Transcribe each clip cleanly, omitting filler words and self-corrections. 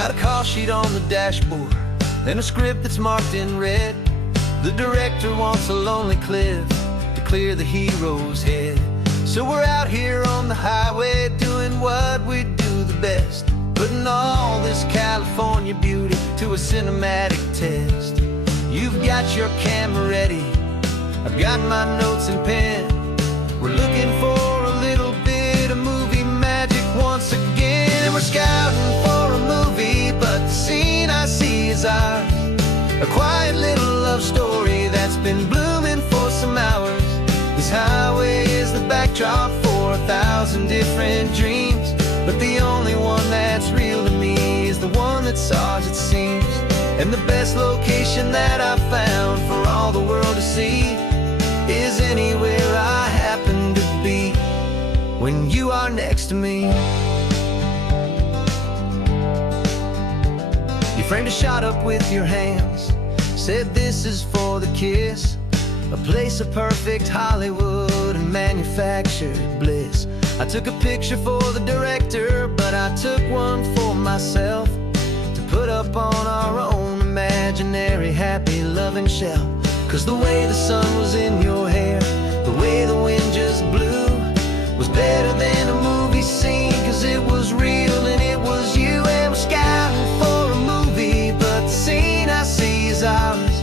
Got a call sheet on the dashboard and a script that's marked in red. The director wants a lonely cliff to clear the hero's head. So we're out here on the highway doing what we do the best, putting all this California beauty to a cinematic test. You've got your camera ready, I've got my notes and pen. We're looking for a little bit of movie magic once again. We're scouting for a movie, but the scene I see is ours. A quiet little love story that's been blooming for some hours. This highway is the backdrop for 1,000 different dreams, but the only one that's real to me is the one that's ours, it seems. And the best location that I've found for all the world to see is anywhere I happen to be when you are next to me. You framed a shot up with your hands, said this is for the kiss, a place of perfect Hollywood and manufactured bliss. I took a picture for the director, but I took one for myself to put up on our own imaginary happy loving shelf. Cause the way the sun was in your hair, the way the wind just blew, was better than a movie scene, cause it was real and it was you. And we're scouting for a movie, but the scene I see is ours.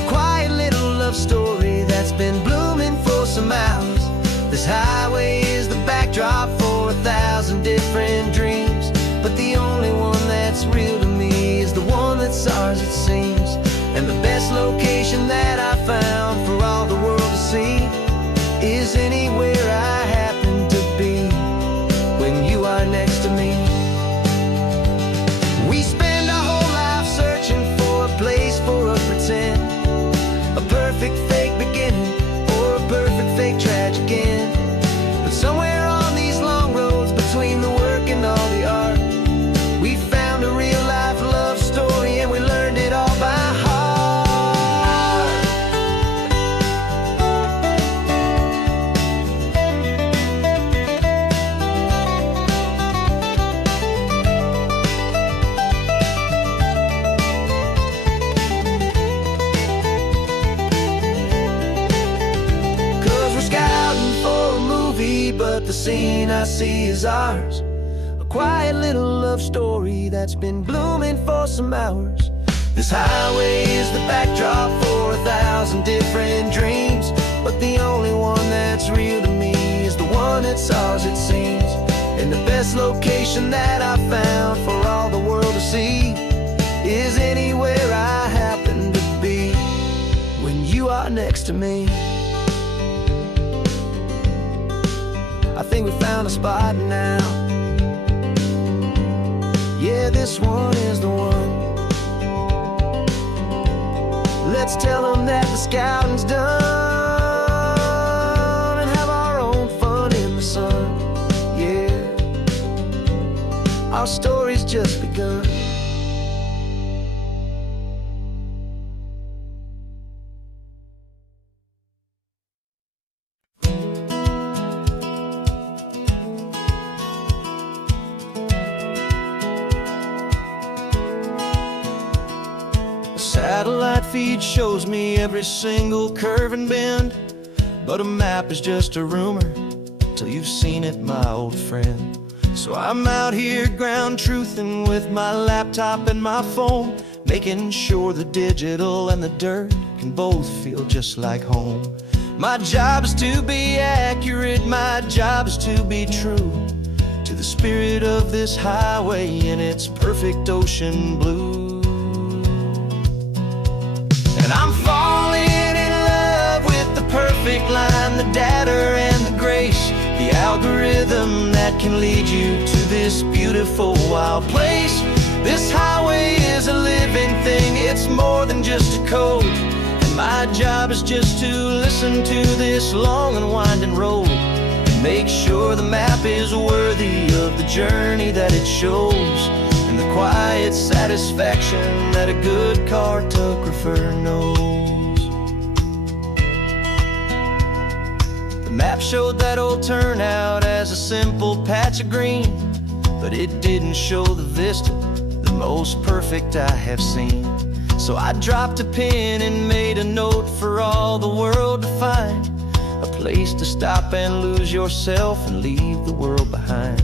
A quiet little love story that's been blooming for some hours. This highway is the backdrop for 1,000 different dreams, but the only one that's real to me is the one that's ours, it seems. And the best location that I found for all the world to see is anywhere I happen to be when you are next to me. We spend our whole life searching for a place for a pretend, a perfect fake beginning or a perfect fake tragic end. But somewhere on these long roads between the work and all the art, we found a real life love story and we learned it all by heart. But the scene I see is ours. A quiet little love story that's been blooming for some hours. This highway is the backdrop for 1,000 different dreams, but the only one that's real to me is the one that's ours, it seems. And the best location that I found for all the world to see is anywhere I happen to be when you are next to me. I think we found a spot now. Yeah, this one is the one. Let's tell them that the scouting's done and have our own fun in the sun. Yeah, our story's just begun. Satellite feed shows me every single curve and bend, but a map is just a rumor till you've seen it, my old friend. So I'm out here ground truthing with my laptop and my phone, making sure the digital and the dirt can both feel just like home. My job is to be accurate, my job is to be true to the spirit of this highway in its perfect ocean blue. And I'm falling in love with the perfect line, the data and the grace, the algorithm that can lead you to this beautiful wild place. This highway is a living thing, it's more than just a code. And my job is just to listen to this long and winding road and make sure the map is worthy of the journey that it shows, and the quiet satisfaction that a good cartographer knows. The map showed that old turnout as a simple patch of green, but it didn't show the vista, the most perfect I have seen. So I dropped a pen and made a note for all the world to find, a place to stop and lose yourself and leave the world behind.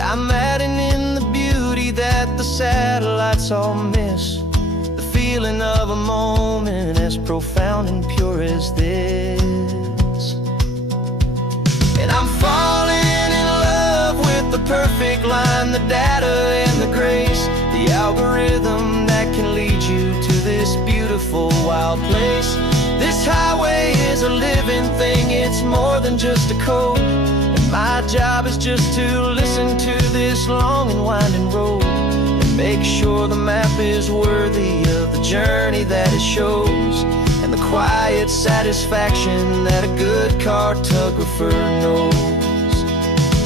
I'm adding in the beauty that the satellites all miss, the feeling of a moment as profound and pure as this. And I'm falling in love with the perfect line, the data and the grace, the algorithm that can lead you to this beautiful wild place. This highway is a living thing, it's more than just a code. And my job is just to listen to this long and winding road and make sure the map is worthy of the journey that it shows, and the quiet satisfaction that a good cartographer knows.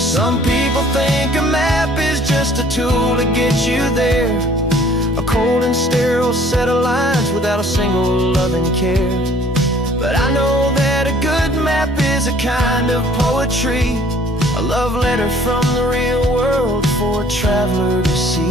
Some people think a map is just a tool to get you there, a cold and sterile set of lines without a single loving care. But I know that a good map is a kind of poetry, a love letter from the real world for a traveler to see.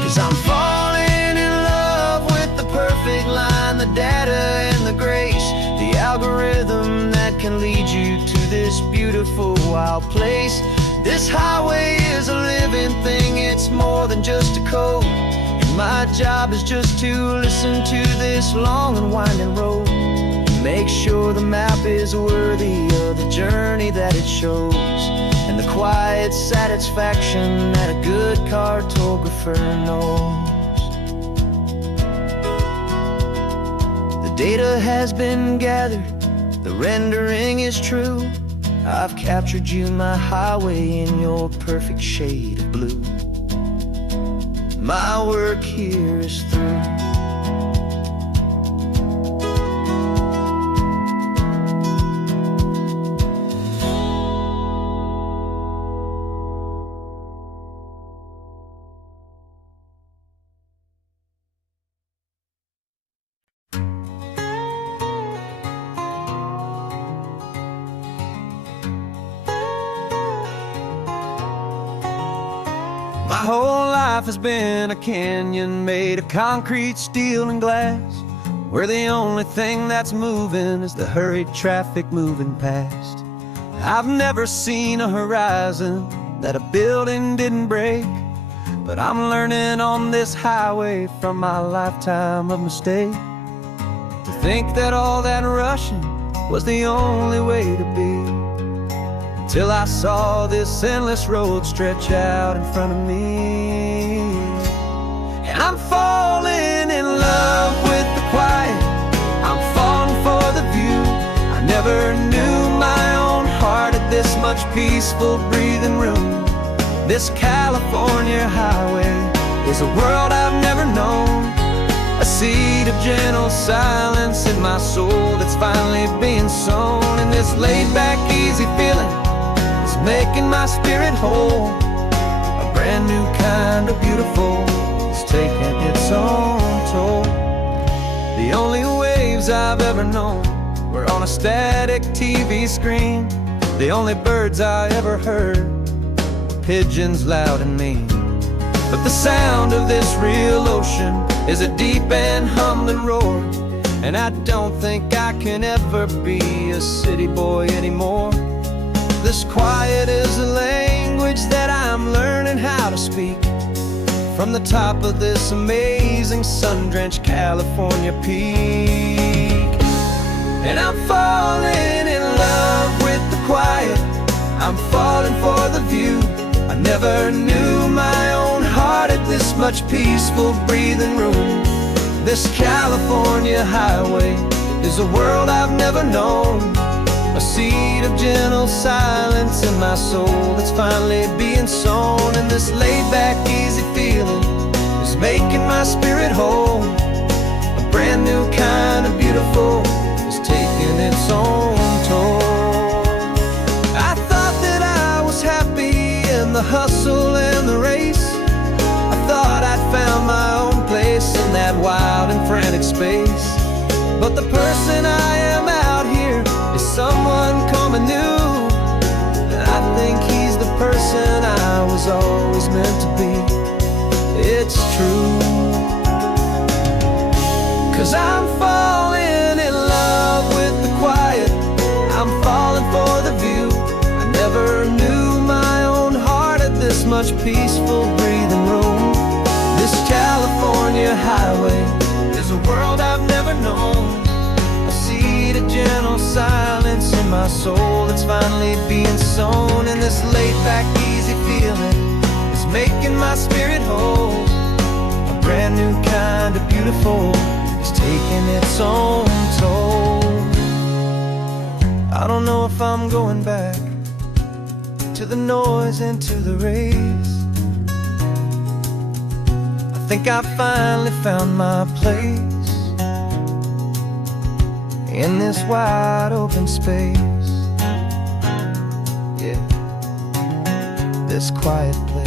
'Cause I'm falling in love with the perfect line, the data and the grace, the algorithm that can lead you to this beautiful wild place. This highway is a living thing, it's more than just a code. And my job is just to listen to this long and winding road and make sure the map is worthy of the journey that it shows, and the quiet satisfaction that a good cartographer knows. The data has been gathered, the rendering is true. I've captured you, my highway, in your perfect shade of blue. My work here is through. My whole life has been a canyon made of concrete, steel, and glass, where the only thing that's moving is the hurried traffic moving past. I've never seen a horizon that a building didn't break, but I'm learning on this highway from my lifetime of mistakes to think that all that rushing was the only way to be. Till I saw this endless road stretch out in front of me. And I'm falling in love with the quiet, I'm falling for the view. I never knew my own heart had this much peaceful breathing room. This California highway is a world I've never known, a seed of gentle silence in my soul that's finally being sown. And this laid-back, easy feeling making my spirit whole, a brand new kind of beautiful is taking its own toll. The only waves I've ever known were on a static TV screen. The only birds I ever heard were pigeons loud and mean. But the sound of this real ocean is a deep and humbling roar, and I don't think I can ever be a city boy anymore. This quiet is a language that I'm learning how to speak from the top of this amazing sun-drenched California peak. And I'm falling in love with the quiet, I'm falling for the view. I never knew my own heart had this much peaceful breathing room. This California highway is a world I've never known, a seed of gentle silence in my soul that's finally being sown. And this laid-back, easy feeling is making my spirit whole, a brand new kind of beautiful is taking its own toll. I thought that I was happy in the hustle and the race. I thought I'd found my own place in that wild and frantic space. But the person I am out here is someone coming new. And I think he's the person I was always meant to be. It's true. 'Cause I'm falling in love with the quiet. I'm falling for the view. I never knew my own heart had this much peaceful breathing room. This California highway is a world I've never known. I see the gentle silence in my soul that's finally being sown. And this laid-back, easy feeling is making my spirit whole. A brand new kind of beautiful is taking its own toll. I don't know if I'm going back to the noise and to the race. I think I finally found my place in this wide open space. Yeah, this quiet place.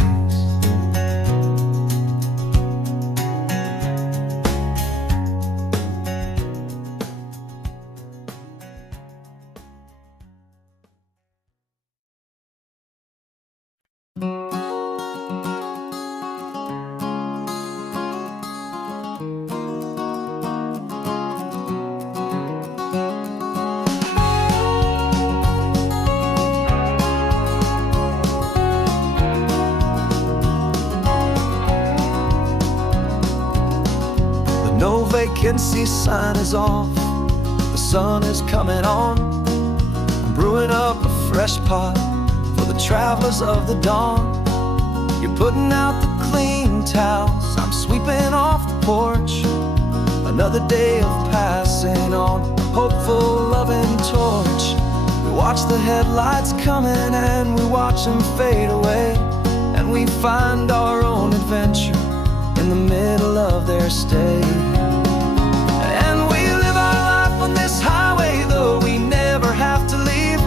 No vacancy sign is off, the sun is coming on. I'm brewing up a fresh pot for the travelers of the dawn. You're putting out the clean towels, I'm sweeping off the porch. Another day of passing on, a hopeful, loving torch. We watch the headlights coming and we watch them fade away. And we find our own adventure in the middle of their stay. And we live our life on this highway, though we never have to leave.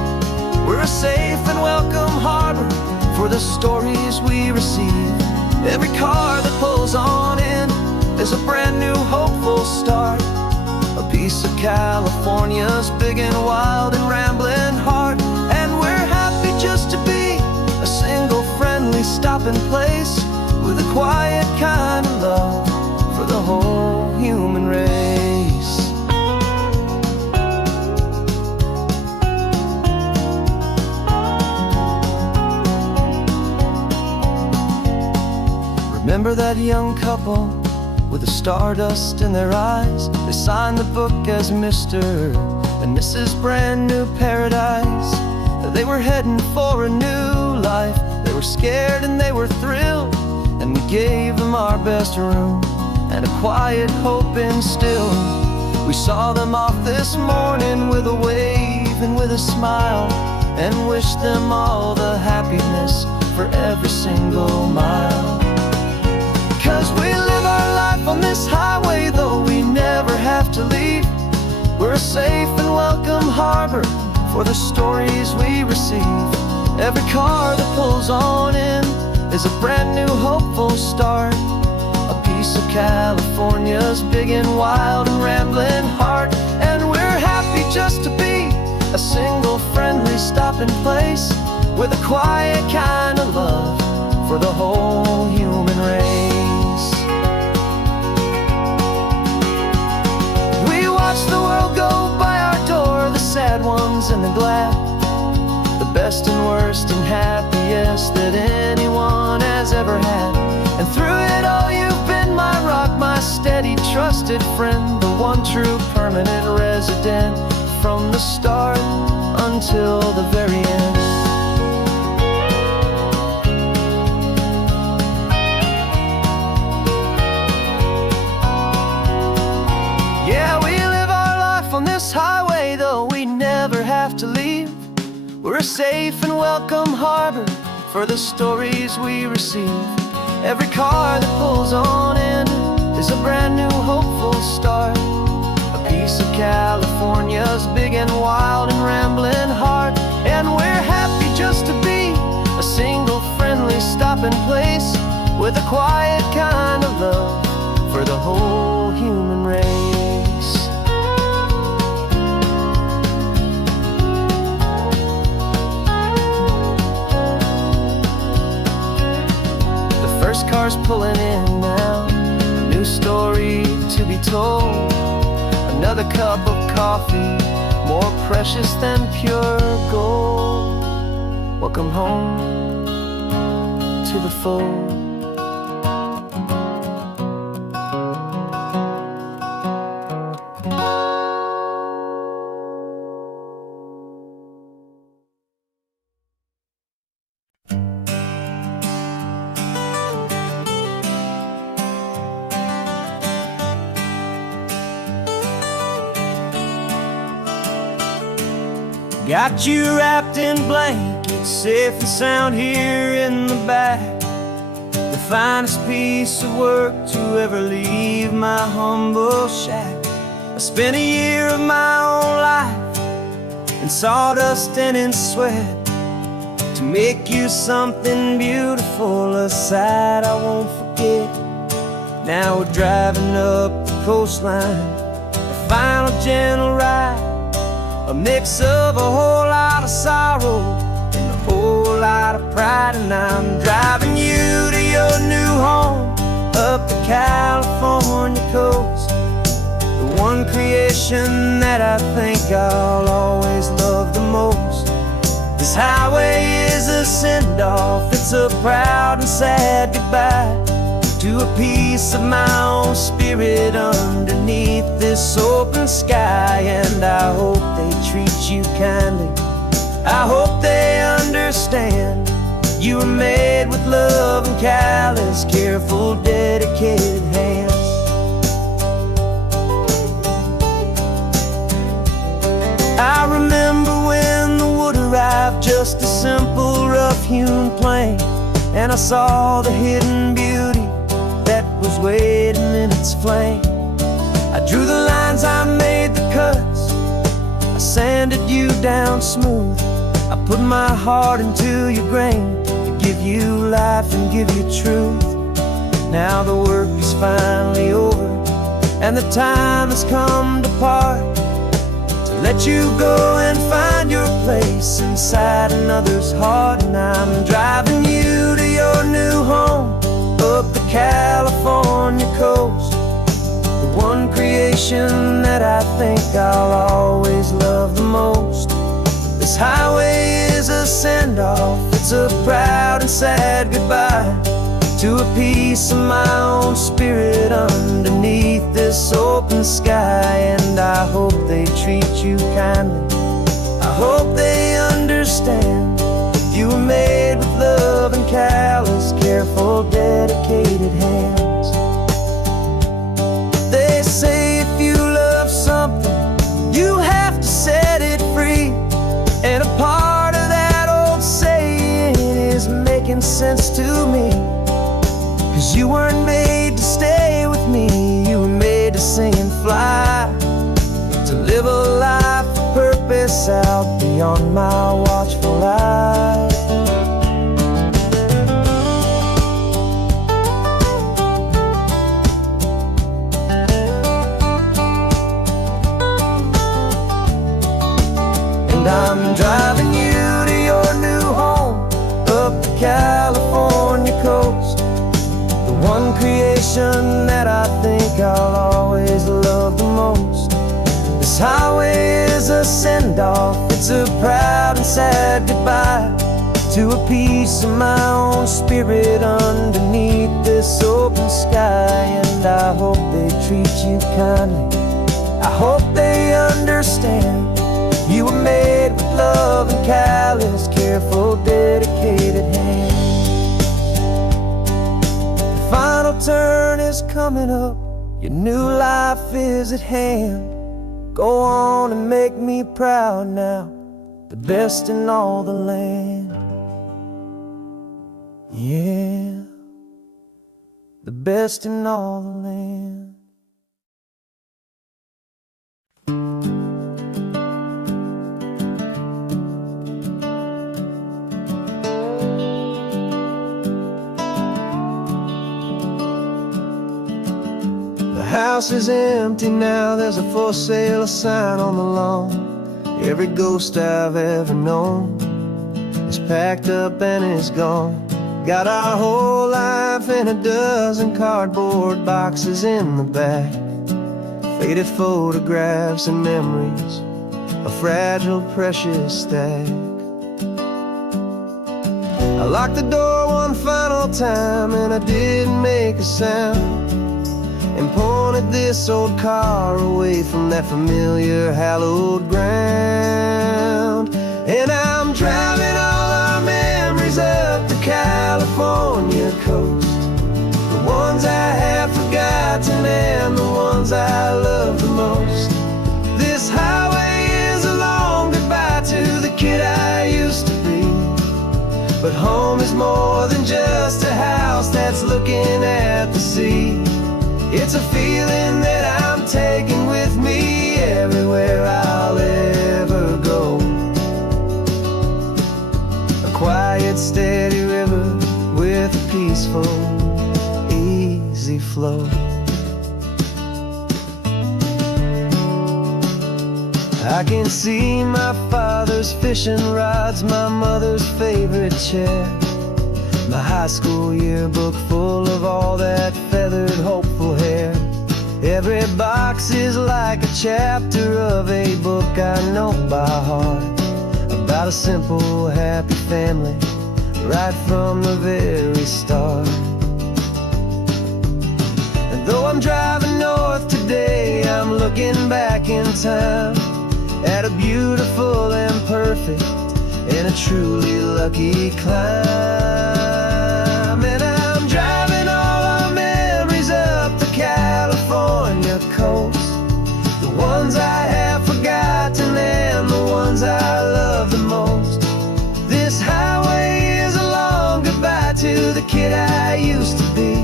We're a safe and welcome harbor for the stories we receive. Every car that pulls on in is a brand new hopeful start. A piece of California's big and wild and rambling heart. And we're happy just to be a single friendly stopping place with a quiet kind of love for the whole human race. Remember that young couple with the stardust in their eyes? They signed the book as Mr. and Mrs. Brand New Paradise. They were heading for a new life. They were scared and they were thrilled, and we gave them our best room and a quiet hope instilled. We saw them off this morning with a wave and with a smile, and wished them all the happiness for every single mile. 'Cause we live our life on this highway, though we never have to leave. We're a safe and welcome harbor for the stories we receive. Every car that pulls on in is a brand new hopeful start. A piece of California's big and wild and rambling heart. And we're happy just to be a single friendly stopping place with a quiet kind of love for the whole human race. We watch the world go by our door, the sad ones and the glad, the best and worst and happiest that anyone has ever had. And through it all you've been my rock, my steady, trusted friend, the one true permanent resident from the start until the very end. Yeah, we live our life on this highway, though we never have to leave. We're a safe and welcome harbor for the stories we receive. Every car that pulls on in is a brand new hopeful start. A piece of California's big and wild and rambling heart. And we're happy just to be a single friendly stopping place with a quiet kind of love for the whole human race. The first car's pulling in now, a new story to be told. Another cup of coffee, more precious than pure gold. Welcome home to the fold. Got you wrapped in blankets, safe and sound here in the back. The finest piece of work to ever leave my humble shack. I spent a year of my own life in sawdust and in sweat to make you something beautiful, a sight I won't forget. Now we're driving up the coastline, a final gentle ride, a mix of a whole lot of sorrow and a whole lot of pride. And I'm driving you to your new home up the California coast, the one creation that I think I'll always love the most. This highway is a send-off, it's a proud and sad goodbye to a piece of my own spirit underneath this open sky. And I hope they treat you kindly, I hope they understand you were made with love and callous, careful, dedicated hands. I remember when the wood arrived, just a simple rough-hewn plank, and I saw the hidden beauty that was waiting in its flame. I drew the lines, I made the cuts, I sanded you down smooth. I put my heart into your grain to give you life and give you truth. Now the work is finally over and the time has come to part, to let you go and find your place inside another's heart. And I'm driving you to your new home up the California coast, the one creation that I think I'll always love the most. This highway is a send-off, it's a proud and sad goodbye to a piece of my own spirit underneath this open sky. And I hope they treat you kindly, I hope they understand you were made with love and callous, careful, dedicated hands. They say if you love something, you have to set it free. And a part of that old saying is making sense to me, 'cause you weren't made to stay with me, you were made to sing and fly, to live a life of purpose out beyond my watchful eye. And I'm driving you to your new home up the California coast, the one creation that I think I'll always love the most. This highway is a send-off, it's a proud and sad goodbye to a piece of my own spirit underneath this open sky. And I hope they treat you kindly, I hope they understand you were made with love and callous, careful, dedicated hands. The final turn is coming up, your new life is at hand. Go on and make me proud now, the best in all the land. Yeah, the best in all the land. house is empty now, there's a for sale sign on the lawn. Every ghost I've ever known is packed up and is gone. Got our whole life in a dozen cardboard boxes in the back. Faded photographs and memories, a fragile, precious stack. I locked the door one final time and I didn't make a sound, and pointed this old car away from that familiar hallowed ground. And I'm driving all our memories up the California coast, the ones I have forgotten and the ones I love the most. This highway is a long goodbye to the kid I used to be, but home is more than just a house that's looking at the sea. It's a feeling that I'm taking with me everywhere I'll ever go. A quiet, steady river with a peaceful, easy flow. I can see my father's fishing rods, my mother's favorite chair, my high school yearbook full of all that feathered, hopeful hair. Every box is like a chapter of a book I know by heart, about a simple, happy family right from the very start. And though I'm driving north today, I'm looking back in time at a beautiful and perfect and a truly lucky climb. And I'm driving all our memories up the California coast, the ones I have forgotten and the ones I love the most. This highway is a long goodbye to the kid I used to be,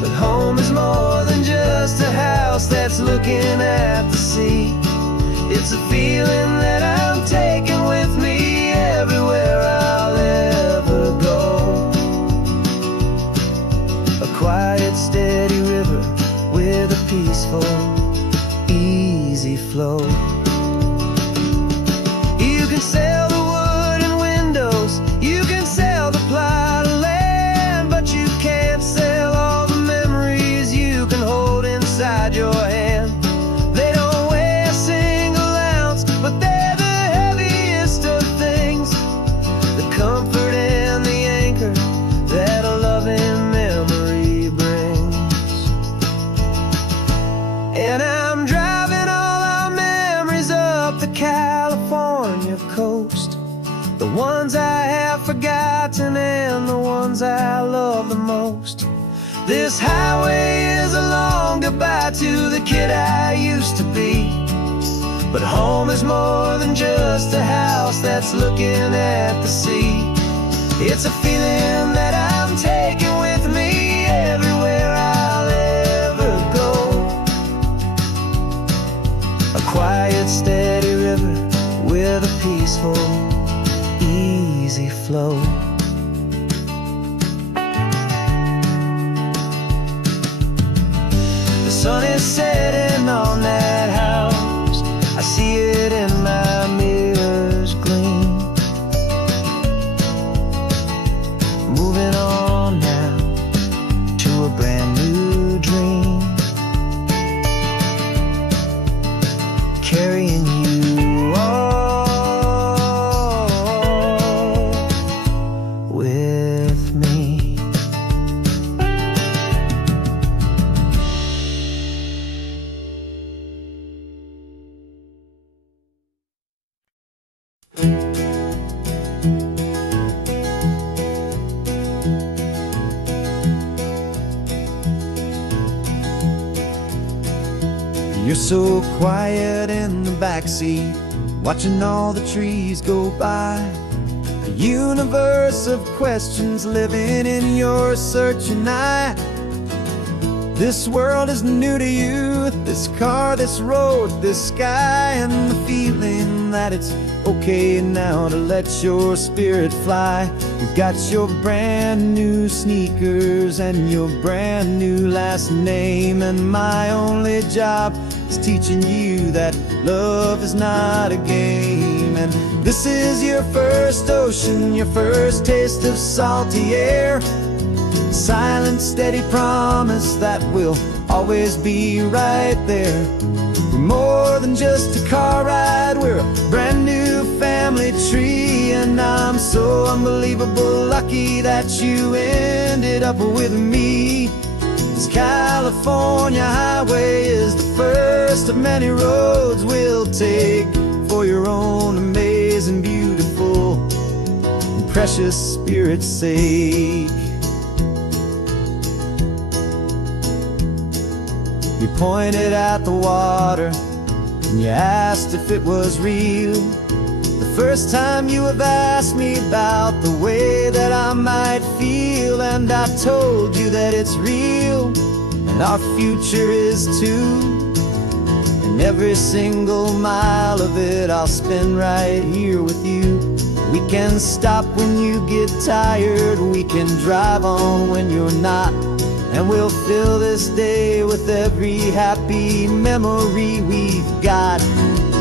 but home is more than just a house that's looking at the sea. It's a feeling that I'm taking with me everywhere I'll ever go. A quiet, steady river with a peaceful, easy flow. You can sail the wooden windows, you can sail the plot of land, but you can't sail all the memories you can hold inside your hand. They don't weigh a single ounce, but they're the heaviest of things, the comfort and the anchor that a loving memory brings. And I'm driving all our memories up the California coast, the ones I have forgotten and the ones I love the most. This highway is a long goodbye to the kid I used to be, but home is more than just a house that's looking at the sea. It's a feeling that I'm taking with me everywhere I'll ever go. A quiet, steady river with a peaceful, easy flow. The sun is setting on that house, I see it in my mirror's gleam. Moving on now to a brand new dream, carrying you all with me. You're so quiet in the backseat, watching all the trees go by. A universe of questions living in your searching eye. This world is new to you, this car, this road, this sky, and the feeling that it's okay now to let your spirit fly. You've got your brand new sneakers and your brand new last name, and my only job is teaching you that love is not a game. And this is your first ocean, your first taste of salty air, silent, steady promise that we'll always be right there. We're more than just a car ride, we're a brand new family tree, and I'm so unbelievable lucky that you ended up with me. This California highway is the first of many roads we'll take for your own amazing, beautiful, and precious spirit's sake. You pointed at the water and you asked if it was real. The first time you have asked me about the way that I might feel, and I told you that it's real and our future is too. And every single mile of it I'll spend right here with you. We can stop when you get tired, we can drive on when you're not, and we'll fill this day with every happy memory we've got.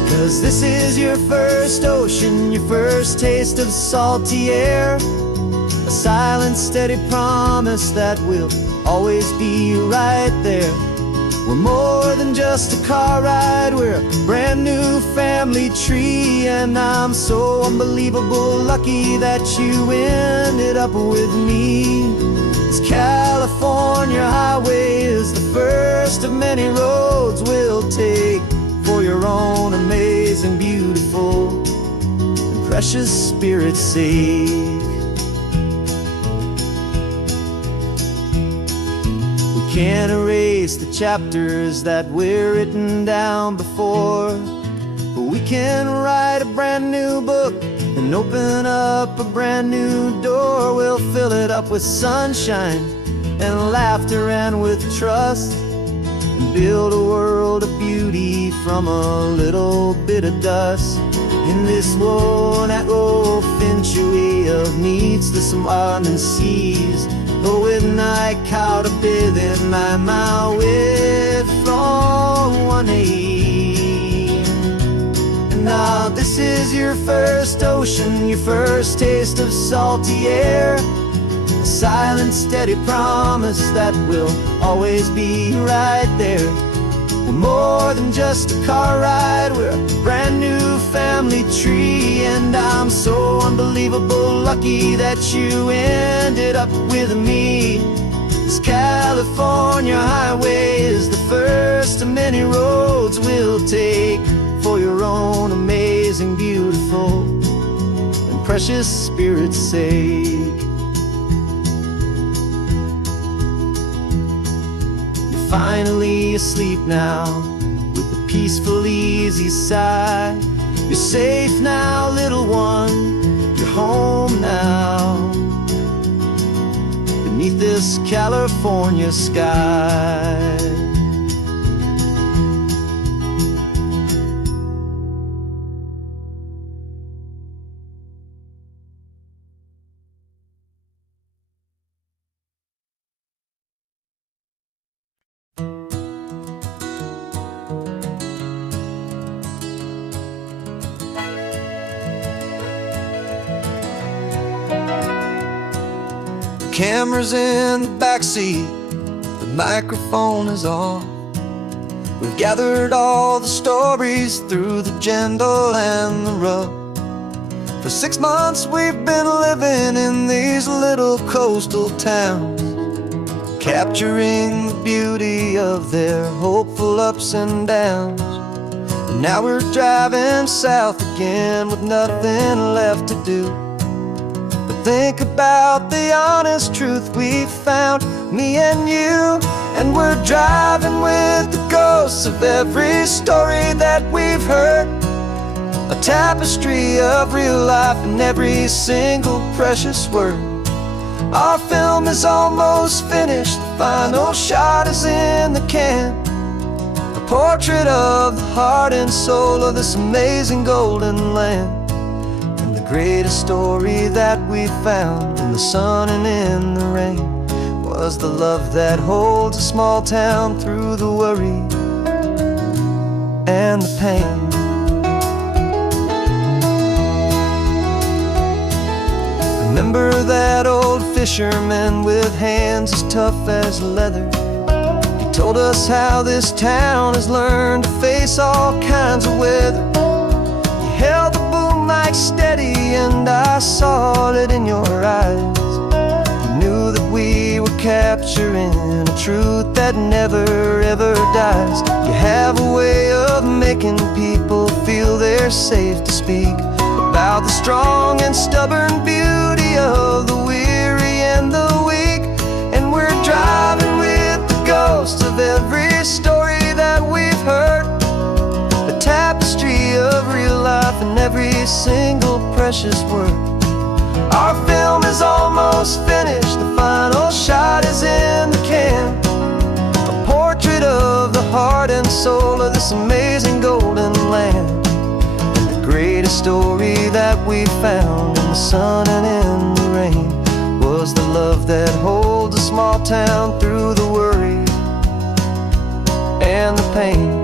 'Cause this is your first ocean, your first taste of salty air, a silent, steady promise that we'll always be right there. We're more than just a car ride, we're a brand new family tree, and I'm so unbelievable lucky that you ended up with me. This California highway is the first of many roads we'll take for your own amazing, beautiful, and precious spirit's sake. We can't erase the chapters that we're written down before, but we can write a brand new book and open up a brand new door. We'll fill it up with sunshine and laughter and with trust, and build a world of beauty from a little bit of dust. In this world that finchuí of needs to some and seas, though with night caught a bit in my way from one aid. And now this is your first ocean, your first taste of salty air, a silent, steady promise that we'll always be right there. We're more than just a car ride, we're a brand new family tree, and I'm so unbelievable lucky that you ended up with me. This California highway is the first of many roads we'll take for your own amazing, beautiful, and precious spirit's sake. Finally asleep now, with a peaceful, easy sigh. You're safe now, little one, you're home now, beneath this California sky. Camera's in the backseat, the microphone is on. We've gathered all the stories through the gentle and the rough. For 6 months we've been living in these little coastal towns, capturing the beauty of their hopeful ups and downs. And now we're driving south again with nothing left to do. Think about the honest truth we've found, me and you. And we're driving with the ghosts of every story that we've heard, a tapestry of real life and every single precious word. Our film is almost finished, the final shot is in the can. A portrait of the heart and soul of this amazing golden land. And the greatest story that we found in the sun and in the rain was the love that holds a small town through the worry and the pain. Remember that old fisherman with hands as tough as leather? He told us how this town has learned to face all kinds of weather. You held the boom mic steady and I saw it in your eyes. You knew that we were capturing a truth that never ever dies. You have a way of making people feel they're safe to speak about the strong and stubborn beauty of the weary and the weak. And we're driving with the ghosts of every story that we've heard, a tapestry of real life and every single precious word. Our film is almost finished, the final shot is in the can. A portrait of the heart and soul of this amazing golden land. Greatest story that we found in the sun and in the rain was the love that holds a small town through the worry and the pain.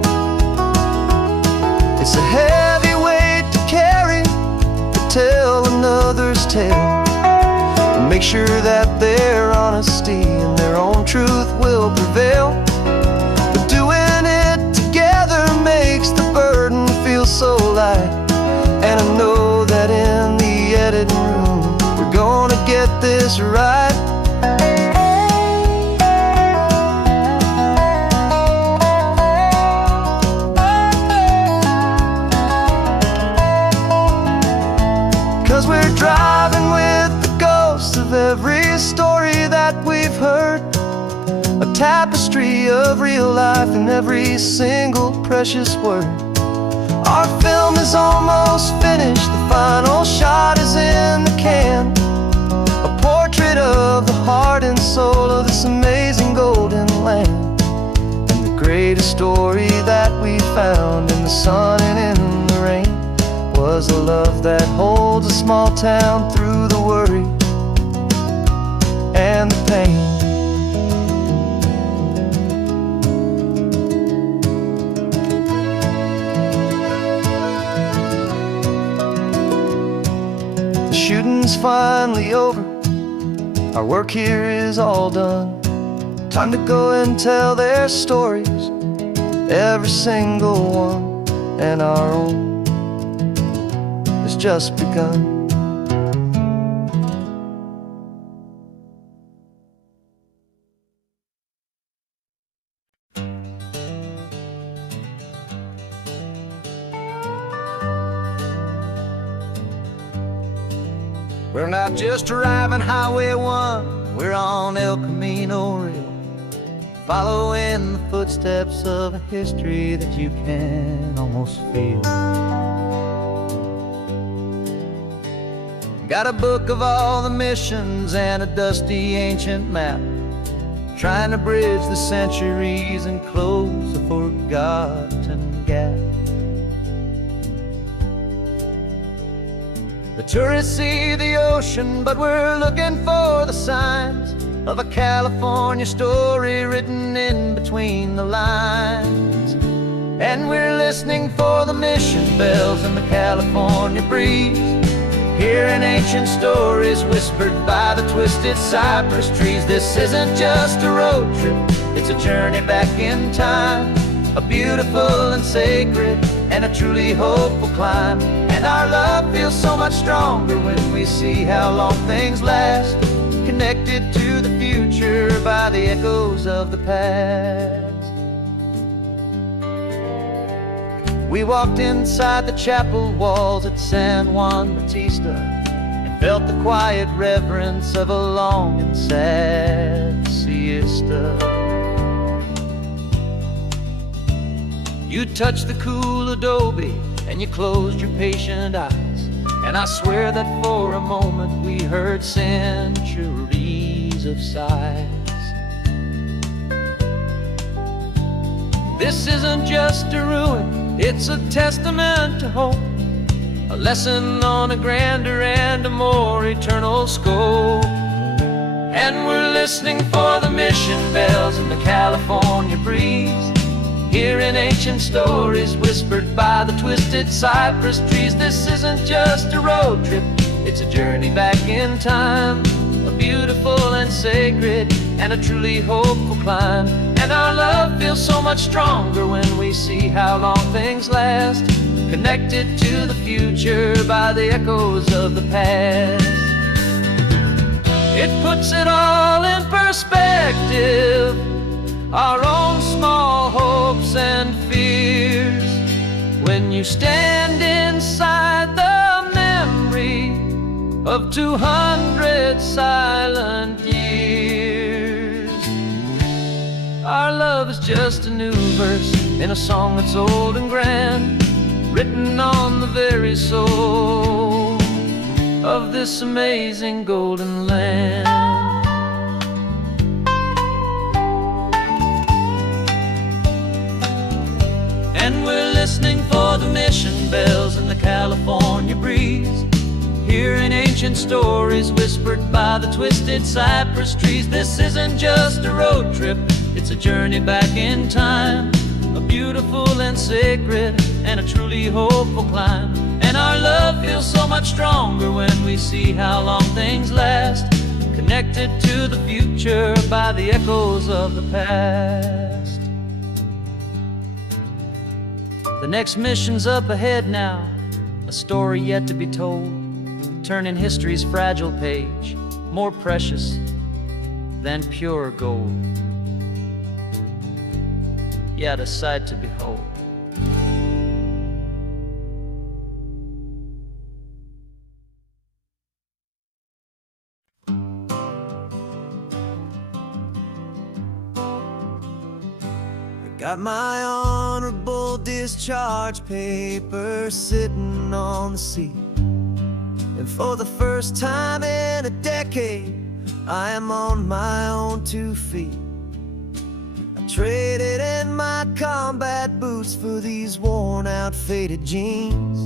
It's a heavy weight to carry, to tell another's tale, and make sure that their honesty and their own truth will prevail. But doing it together makes the burden feel so light. And I know that in the editing room we're gonna get this right. 'Cause we're driving with the ghosts of every story that we've heard, a tapestry of real life in every single precious word. Our film is almost finished, the final shot is in the can. A portrait of the heart and soul of this amazing golden land. And the greatest story that we found in the sun and in the rain was the love that holds a small town through the worry and the pain. Shooting's finally over, our work here is all done. Time to go and tell their stories, every single one, and our own has just begun. We're not just driving Highway 1, we're on El Camino Real, following the footsteps of a history that you can almost feel. Got a book of all the missions and a dusty ancient map, trying to bridge the centuries and close a forgotten gap. The tourists see the ocean, but we're looking for the signs of a California story written in between the lines. And we're listening for the mission bells in the California breeze, hearing ancient stories whispered by the twisted cypress trees. This isn't just a road trip, it's a journey back in time, a beautiful and sacred and a truly hopeful climb. And our love feels so much stronger when we see how long things last, connected to the future by the echoes of the past. We walked inside the chapel walls at San Juan Bautista and felt the quiet reverence of a long and sad siesta. You touched the cool adobe and you closed your patient eyes, And I swear that for a moment we heard centuries of sighs. This isn't just a ruin, it's a testament to hope, a lesson on a grander and a more eternal scope. And we're listening for the mission bells in the California breeze, hearing ancient stories whispered by the twisted cypress trees. This isn't just a road trip, it's a journey back in time, a beautiful and sacred and a truly hopeful climb. And our love feels so much stronger when we see how long things last, connected to the future by the echoes of the past. It puts it all in perspective, our own small hopes and fears, when you stand inside the memory of 200 silent years. Our love is just a new verse in a song that's old and grand, written on the very soul of this amazing golden land. And we're listening for the mission bells in the California breeze, hearing ancient stories whispered by the twisted cypress trees. This isn't just a road trip, it's a journey back in time, a beautiful and sacred and a truly hopeful climb. And our love feels so much stronger when we see how long things last, connected to the future by the echoes of the past. The next mission's up ahead now, a story yet to be told, turning history's fragile page more precious than pure gold. Yet a sight to behold. Got my honorable discharge paper sitting on the seat, and for the first time in a decade I am on my own 2 feet. I traded in my combat boots for these worn out faded jeans,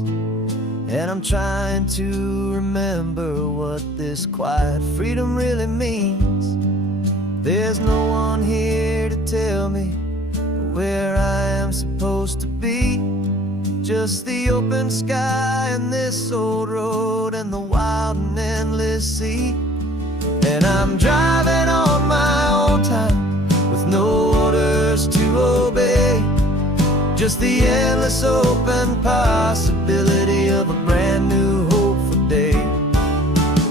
and I'm trying to remember what this quiet freedom really means. There's no one here to tell me where I am supposed to be, just the open sky and this old road and the wild and endless sea. And I'm driving on my own time with no orders to obey, just the endless open possibility of a brand new hopeful day.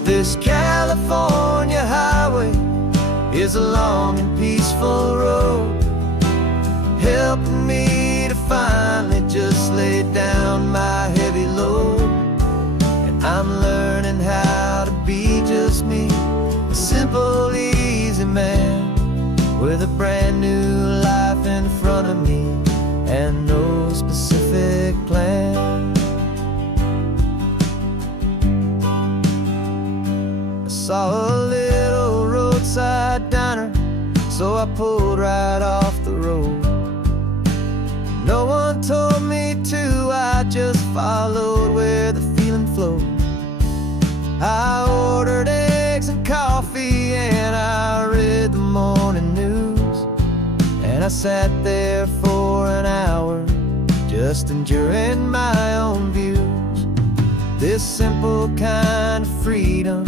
This California highway is a long and peaceful road, helping me to finally just lay down my heavy load. And I'm learning how to be just me, a simple, easy man with a brand new life in front of me and no specific plan. I saw a little roadside diner, so I pulled right off the road. No one told me to, I just followed where the feeling flowed. I ordered eggs and coffee and I read the morning news, and I sat there for an hour just enduring my own views. This simple kind of freedom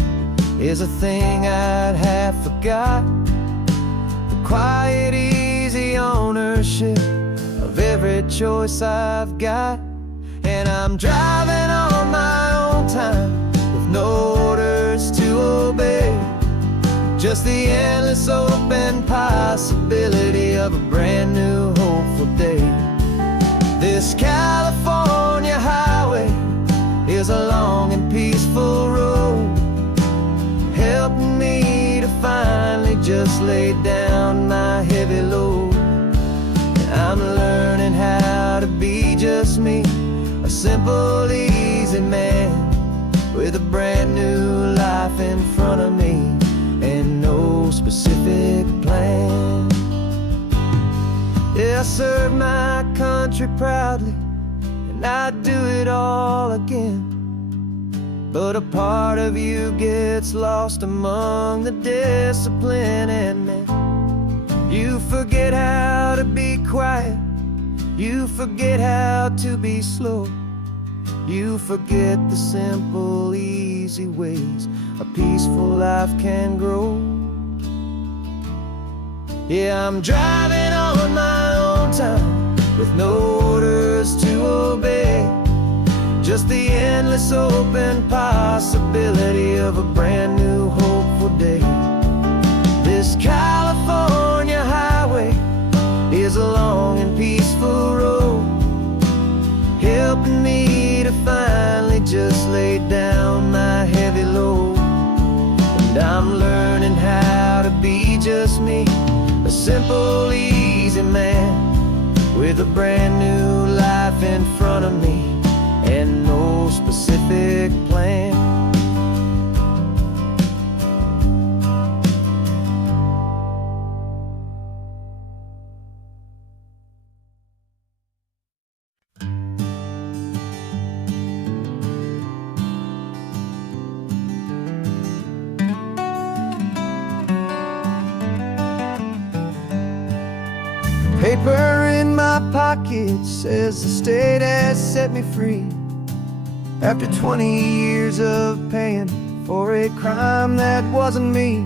is a thing I'd half forgot, the quiet, easy ownership of every choice I've got. And I'm driving on my own time with no orders to obey, just the endless open possibility of a brand new hopeful day. This California highway is a long and peaceful road, helping me to finally just lay down my heavy load. I'm learning how to be just me, a simple, easy man brand new life in front of me and no specific plan. Yeah, I served my country proudly and I'd do it all again. But a part of you gets lost among the discipline, and then you forget how to be quiet, you forget how to be slow, you forget the simple, easy ways a peaceful life can grow. Yeah, I'm driving on my own time with no orders to obey, just the endless open possibility of a brand new hopeful day. This California highway is a long and peaceful road, helping me to finally just lay down my heavy load. And I'm learning how to be just me, a simple, easy man with a brand new life in front of me and no specific plan. Paper in my pocket says the state has set me free after 20 years of paying for a crime that wasn't me.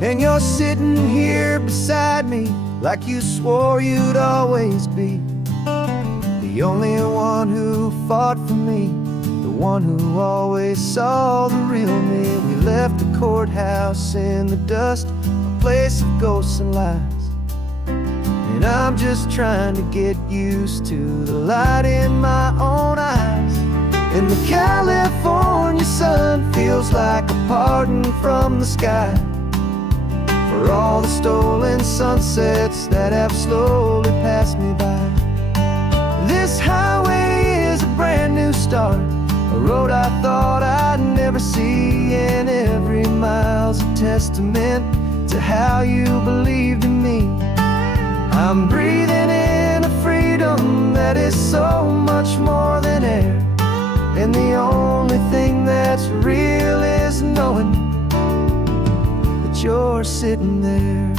And you're sitting here beside me like you swore you'd always be the only one who fought for me, the one who always saw the real me. We left the courthouse in the dust, a place of ghosts and lies. And I'm just trying to get used to the light in my own eyes. And the California sun feels like a pardon from the sky for all the stolen sunsets that have slowly passed me by. This highway is a brand new start, a road I thought I'd never see, and every mile's a testament to how you believed in me. I'm breathing in a freedom that is so much more than air, and the only thing that's real is knowing that you're sitting there.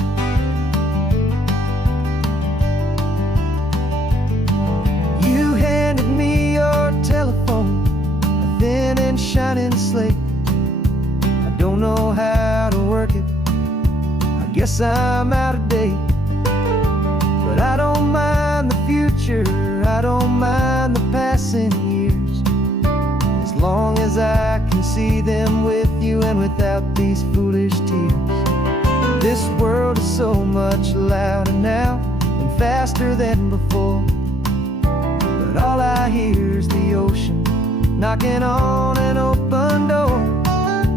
You handed me your telephone, a thin and shining slate. I don't know how to work it, I guess I'm out of date. But I don't mind the future, I don't mind the passing years, as long as I can see them with you and without these foolish tears. This world is so much louder now and faster than before, but all I hear is the ocean knocking on an open door.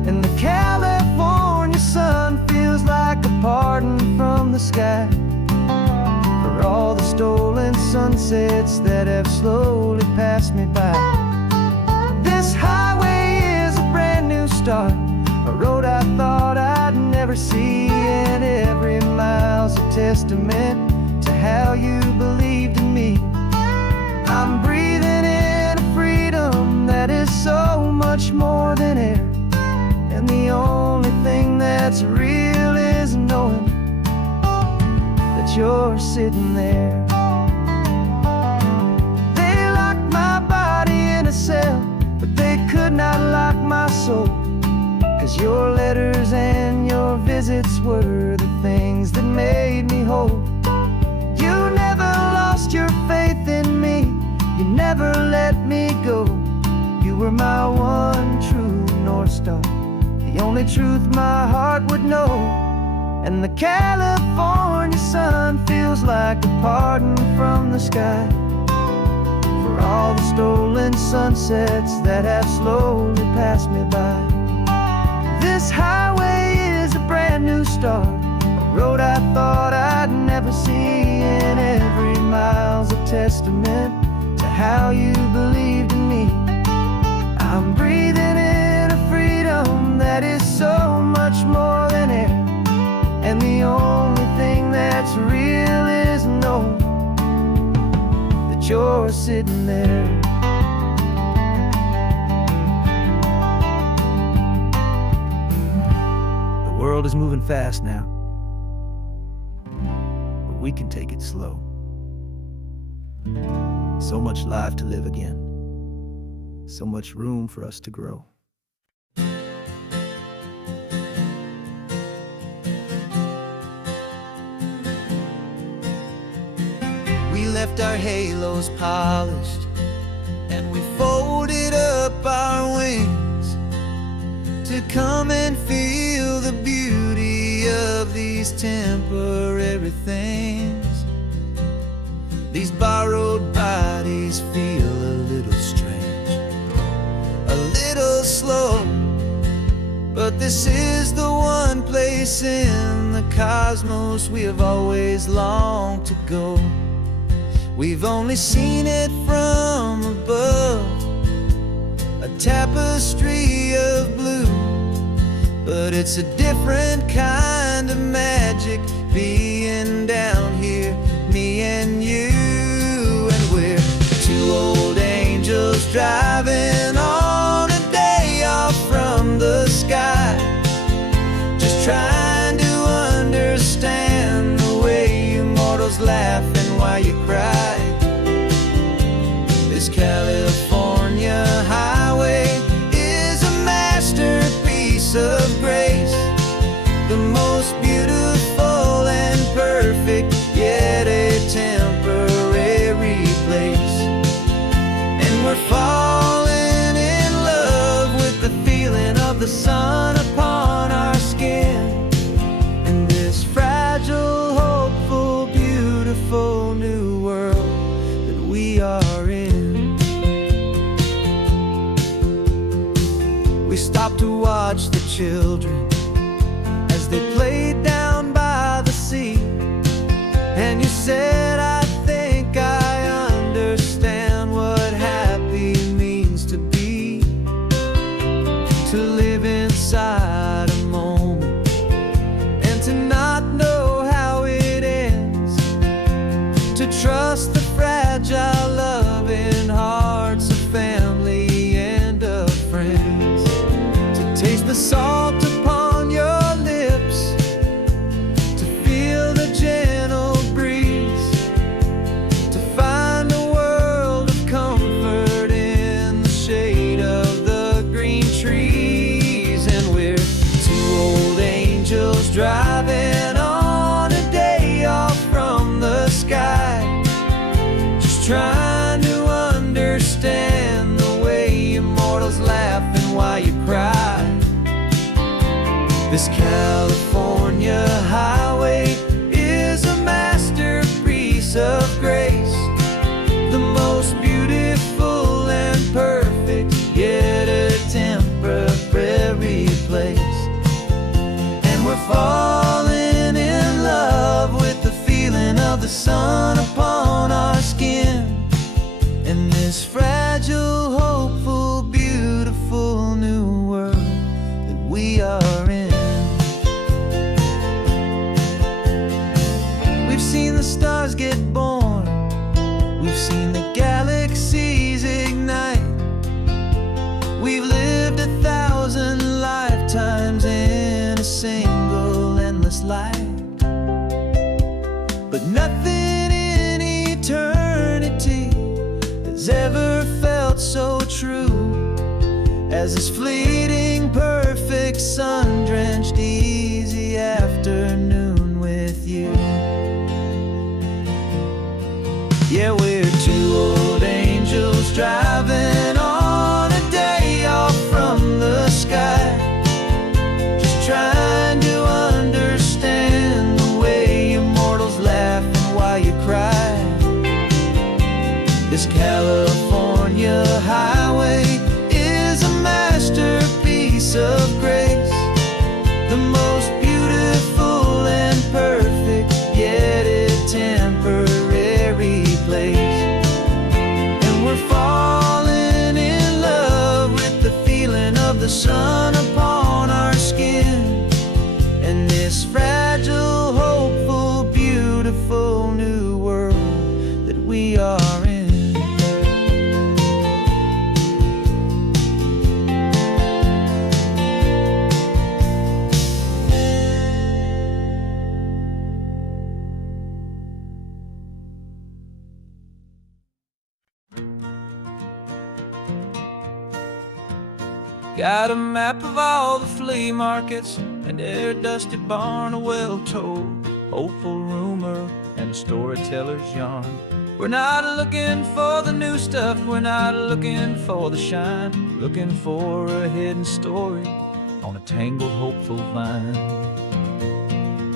And the California sun feels like a pardon from the sky for all the stolen sunsets that have slowly passed me by. This highway is a brand new start, a road I thought I'd never see, and every mile's a testament to how you believed in me. I'm breathing in a freedom that is so much more than air, and the only thing that's real is knowing that you're sitting there. They locked my body in a cell, but they could not lock my soul, 'cause your letters and your visits were the things that made me whole. You never lost your faith in me, you never let me go. You were my one true North Star, the only truth my heart would know. And the California sun feels like a pardon from the sky for all the stolen sunsets that have slowly passed me by. This highway is a brand new start, a road I thought I'd never see, and every mile's a testament to how you believed in me. I'm breathing in that is so much more than air. And the only thing that's real is knowing that you're sitting there. The world is moving fast now, but we can take it slow. So much life to live again, so much room for us to grow. We left our halos polished, and we folded up our wings to come and feel the beauty of these temporary things. These borrowed bodies feel a little strange, a little slow, but this is the one place in the cosmos we have always longed to go. We've only seen it from above, a tapestry of blue, but it's a different kind of magic being down here, me and you. And we're two old angels driving on a day off from the sky, just trying to understand the way you mortals laugh and why you cry. This California highway is a masterpiece of grace, the most beautiful and perfect, yet a temporary place. And we're falling in love with the feeling of the sun upon our skin, in this fragile, hopeful, beautiful new world that we are in. We stopped to watch the children as they played down by the sea, and you said, I think I understand what happy means to be, to live inside a moment and to not know how it ends, to trust the fragile loving hearts of family and of friends, to taste the salt upon your lips, to feel the gentle breeze, to find a world of comfort in the shade of the green trees. And we're two old angels driving on a day off from the sky, just trying to understand the way immortals laugh and why you cry. This California highway is a masterpiece of grace, the most beautiful and perfect, yet a temporary place. And we're falling in love with the feeling of the sun upon our skin, in this fragile, hopeful, beautiful new world that we are in. We've seen the stars get born, we've seen the galaxies ignite, we've lived 1,000 lifetimes in a single endless life, but nothing in eternity has ever felt so true as this fleeting, perfect, sun-drenched, easy afternoon with you. Yeah, we're two old angels driving on a day off from the sky, just trying to understand the way immortals laugh and why you cry. This California highway is a masterpiece of grace, the got a map of all the flea markets and their dusty barn, a well-told, hopeful rumor, and a storyteller's yarn. We're not looking for the new stuff, we're not looking for the shine, looking for a hidden story on a tangled, hopeful vine.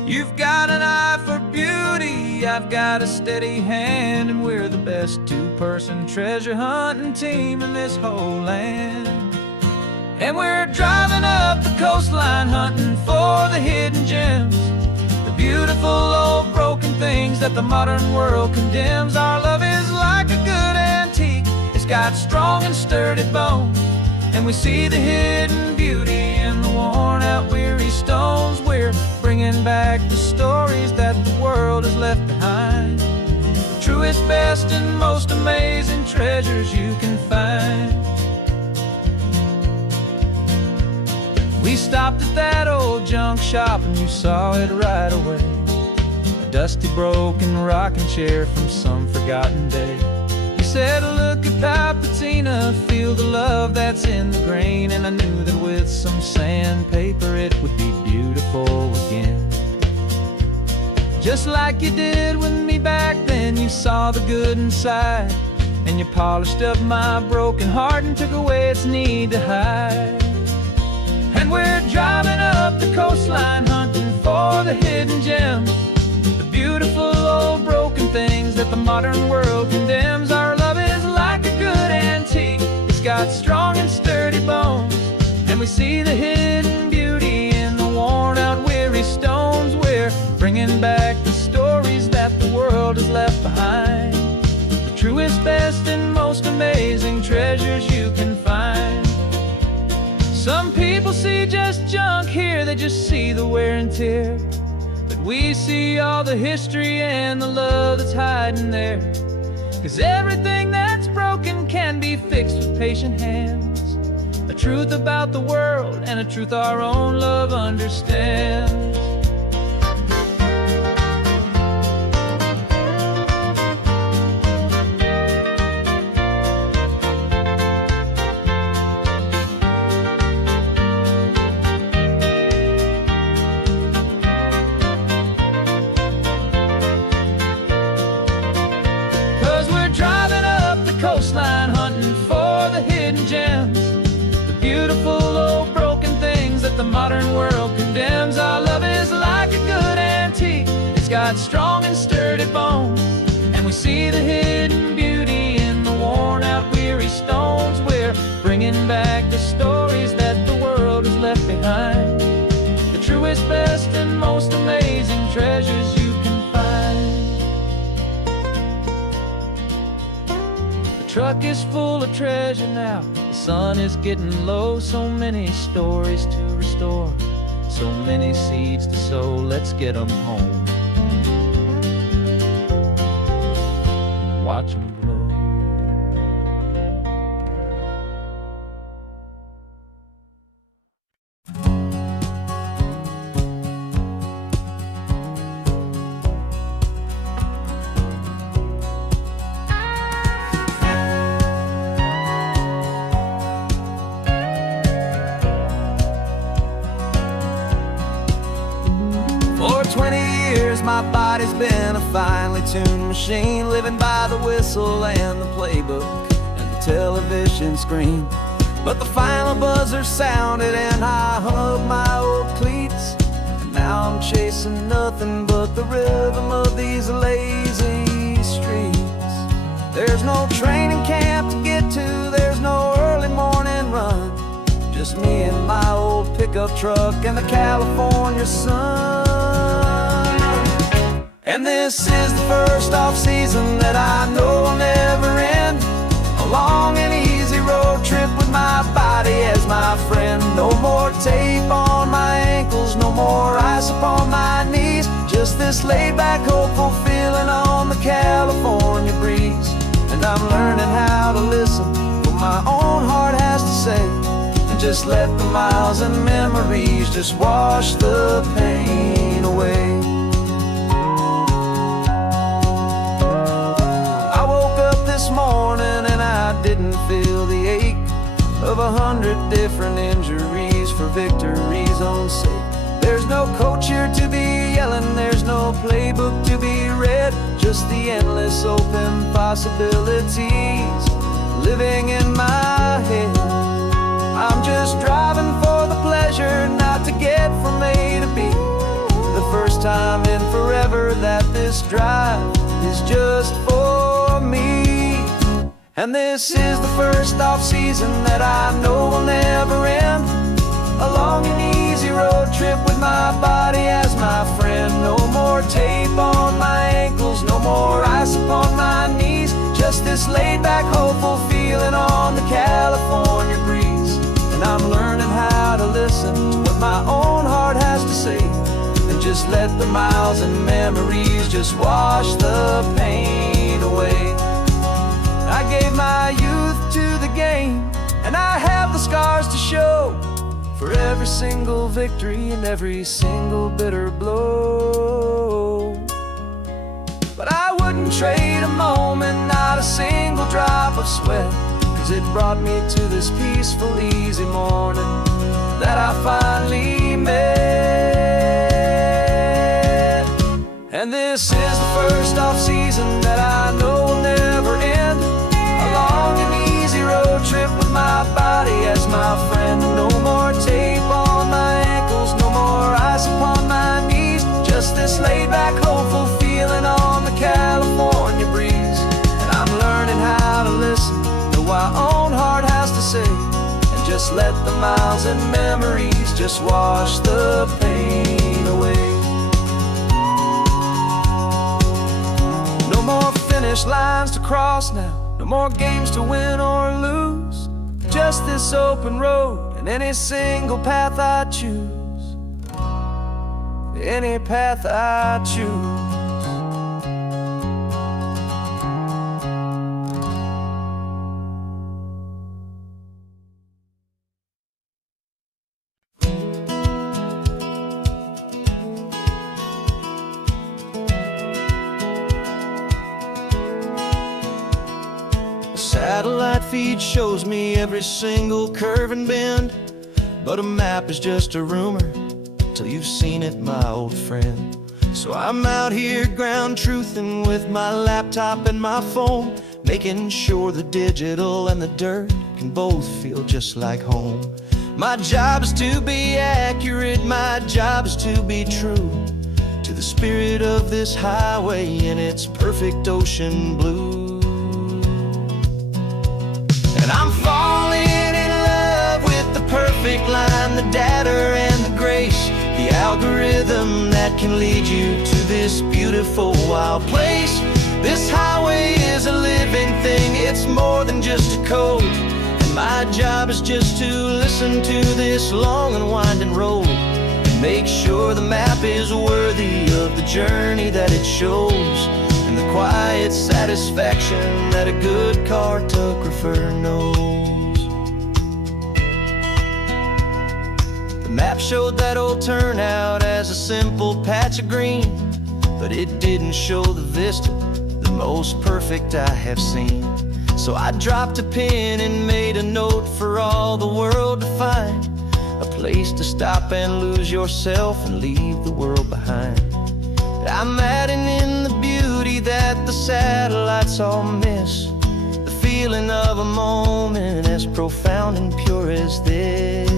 You've got an eye for beauty, I've got a steady hand, and we're the best two-person treasure hunting team in this whole land. And we're driving up the coastline hunting for the hidden gems, the beautiful old broken things that the modern world condemns. Our love is like a good antique, it's got strong and sturdy bones, and we see the hidden beauty in the worn-out, weary stones. We're bringing back the stories that the world has left behind, the truest, best, and most amazing treasures you can find. We stopped at that old junk shop and you saw it right away, a dusty, broken rocking chair from some forgotten day. You said, look at that patina, feel the love that's in the grain, and I knew that with some sandpaper it would be beautiful again. Just like you did with me back then, you saw the good inside, and you polished up my broken heart and took away its need to hide. And we're driving up the coastline hunting for the hidden gems, the beautiful old broken things that the modern world condemns. Our love is like a good antique, it's got strong and sturdy bones, and we see the hidden beauty in the worn-out, weary stones. We're bringing back the stories that the world has left behind, the truest, best, and most amazing treasures you can find. Some people see just junk here, they just see the wear and tear, but we see all the history and the love that's hiding there. 'Cause everything that's broken can be fixed with patient hands, a truth about the world and a truth our own love understands. 'Cause we're driving up the coastline hunting for the hidden gems, the beautiful old broken things that the modern world condemns. Our love is like a good antique, it's got strong and sturdy bones, and we see the hidden beauty in the worn-out, weary stones. We're bringing back the stories that the world has left behind, the truest, best, and most amazing treasures you can find. The truck is full of treasure now, the sun is getting low, so many stories to restore, so many seeds to sow. Let's get them home, watch them blow. For 20 years my body's been a finely tuned machine, living by the whistle and the playbook and the television screen. But the final buzzer sounded and I hung up my old cleats, and now I'm chasing nothing but the rhythm of these lazy streets. There's no training camp to get to, there's no early morning run, just me and my old pickup truck and the California sun. And this is the first off-season that I know will never end, a long and easy road trip with my body as my friend. No more tape on my ankles, no more ice upon my knees, just this laid-back, hopeful feeling on the California breeze. And I'm learning how to listen to what my own heart has to say, and just let the miles and memories just wash the pain away. I woke up this morning and I didn't feel the ache of 100 different engines memory's own sake. There's no coach here to be yelling, there's no playbook to be read, just the endless open possibilities living in my head. I'm just driving for the pleasure, not to get from A to B. The first time in forever that this drive is just for me. And this is the first off-season that I know will never end. A long and easy road trip with my body as my friend. No more tape on my ankles, no more ice upon my knees. Just this laid-back, hopeful feeling on the California breeze. And I'm learning how to listen to what my own heart has to say, and just let the miles and memories just wash the pain away. I gave my youth to the game, and I have the scars to show for every single victory and every single bitter blow. But I wouldn't trade a moment, not a single drop of sweat, 'cause it brought me to this peaceful, easy morning that I finally met. And this is the first off-season that I know will never end. A long and easy road trip with my body as my friend. No more tape on my ankles, no more ice upon my knees. Just this laid-back, hopeful feeling on the California breeze. And I'm learning how to listen to what my own heart has to say, and just let the miles and memories just wash the pain away. No more finish lines to cross now, no more games to win or lose. Just this open road and any single path I choose. Any path I choose. Satellite feed shows me every single curve and bend, but a map is just a rumor till you've seen it, my old friend. So I'm out here ground truthing with my laptop and my phone, making sure the digital and the dirt can both feel just like home. My job is to be accurate, my job is to be true to the spirit of this highway in its perfect ocean blue. And I'm falling in love with the perfect line, the data and the grace, the algorithm that can lead you to this beautiful wild place. This highway is a living thing, it's more than just a code. And my job is just to listen to this long and winding road, and make sure the map is worthy of the journey that it shows, and the quiet satisfaction that a good cartographer knows. The map showed that old turnout as a simple patch of green, but it didn't show the vista, the most perfect I have seen. So I dropped a pin and made a note for all the world to find, a place to stop and lose yourself and leave the world behind. I'm adding in the beauty that the satellites all miss, the feeling of a moment as profound and pure as this.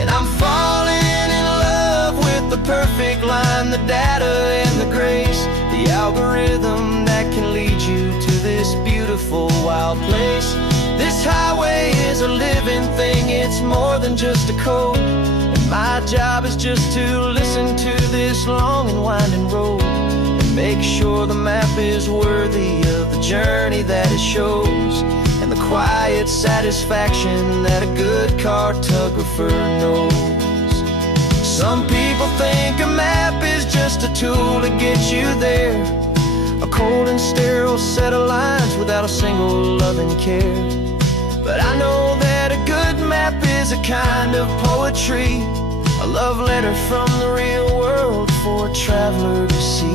And I'm falling in love with the perfect line, the data and the grace, the algorithm that can lead you to this beautiful wild place. This highway is a living thing, it's more than just a code. My job is just to listen to this long and winding road, and make sure the map is worthy of the journey that it shows, and the quiet satisfaction that a good cartographer knows. Some people think a map is just a tool to get you there, a cold and sterile set of lines without a single loving care. But I know that a good map is a kind of poetry, a love letter from the real world for a traveler to see.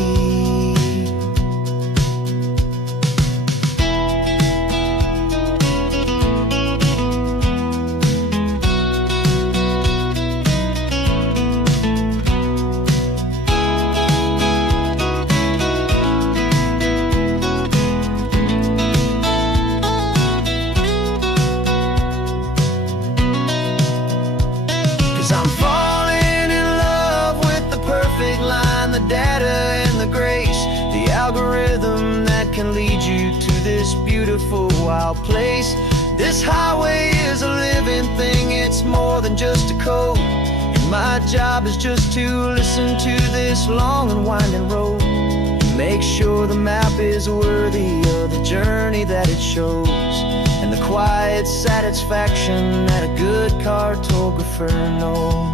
this beautiful wild place. This highway is a living thing, it's more than just a code. And my job is just to listen to this long and winding road, and make sure the map is worthy of the journey that it shows, and the quiet satisfaction that a good cartographer knows.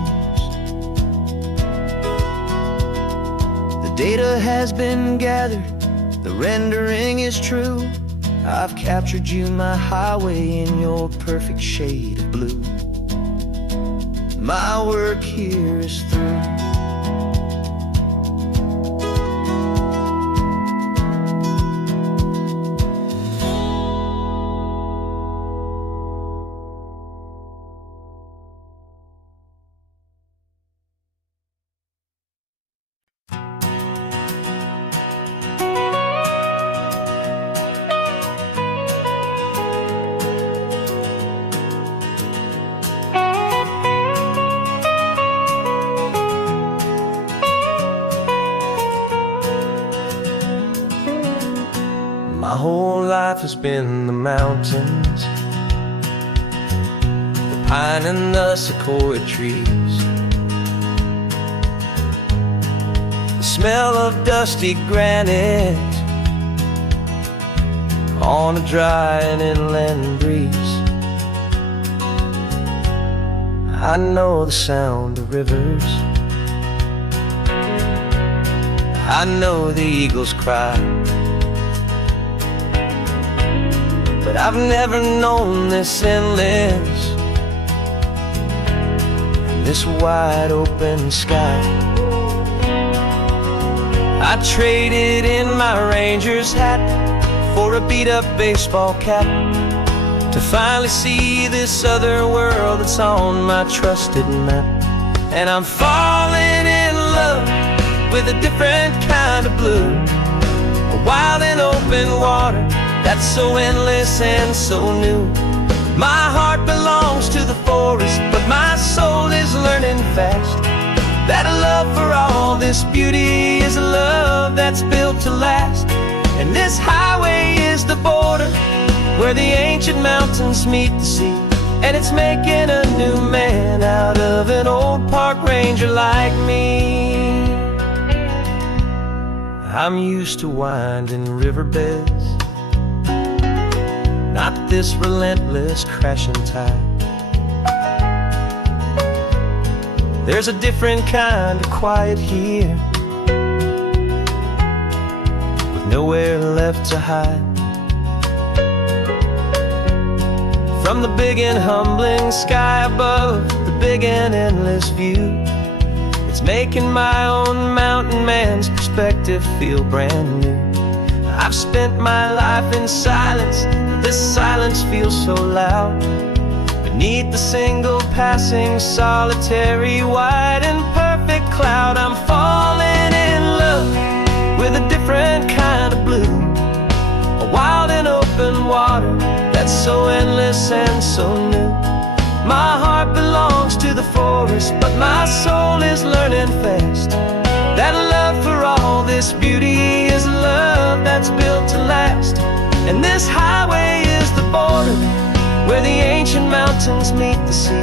The data has been gathered, the rendering is true. I've captured you, my highway, in your perfect shade of blue. My work here is through. My whole life has been the mountains, the pine and the sequoia trees, the smell of dusty granite on a dry and inland breeze. I know the sound of rivers, I know the eagles cry, but I've never known this endless and this wide open sky. I traded in my ranger's hat for a beat-up baseball cap to finally see this other world that's on my trusted map. And I'm falling in love with a different kind of blue, a wild and open water that's so endless and so new. My heart belongs to the forest, but my soul is learning fast that a love for all this beauty is a love that's built to last. And this highway is the border where the ancient mountains meet the sea, and it's making a new man out of an old park ranger like me. I'm used to winding riverbeds, not this relentless crashing tide. There's a different kind of quiet here, with nowhere left to hide. From the big and humbling sky above, the big and endless view, it's making my own mountain man's perspective feel brand new. I've spent my life in silence, this silence feels so loud. Beneath the single passing solitary white and perfect cloud, I'm falling in love with a different kind of blue, a wild and open water that's so endless and so new. My heart belongs to the forest, but my soul is learning fast that a love for all this beauty is a love that's built to last. And this highway is the border where the ancient mountains meet the sea,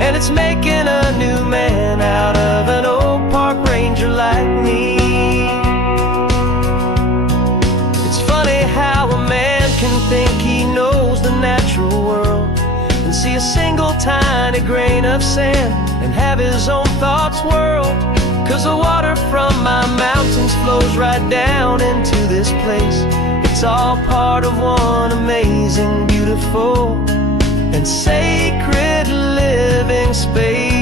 and it's making a new man out of an old park ranger like me. It's funny how a man can think he knows the natural world and see a single tiny grain of sand and have his own thoughts whirled. 'Cause the water from my mountains flows right down into this place. It's all part of one amazing, beautiful, and sacred living space.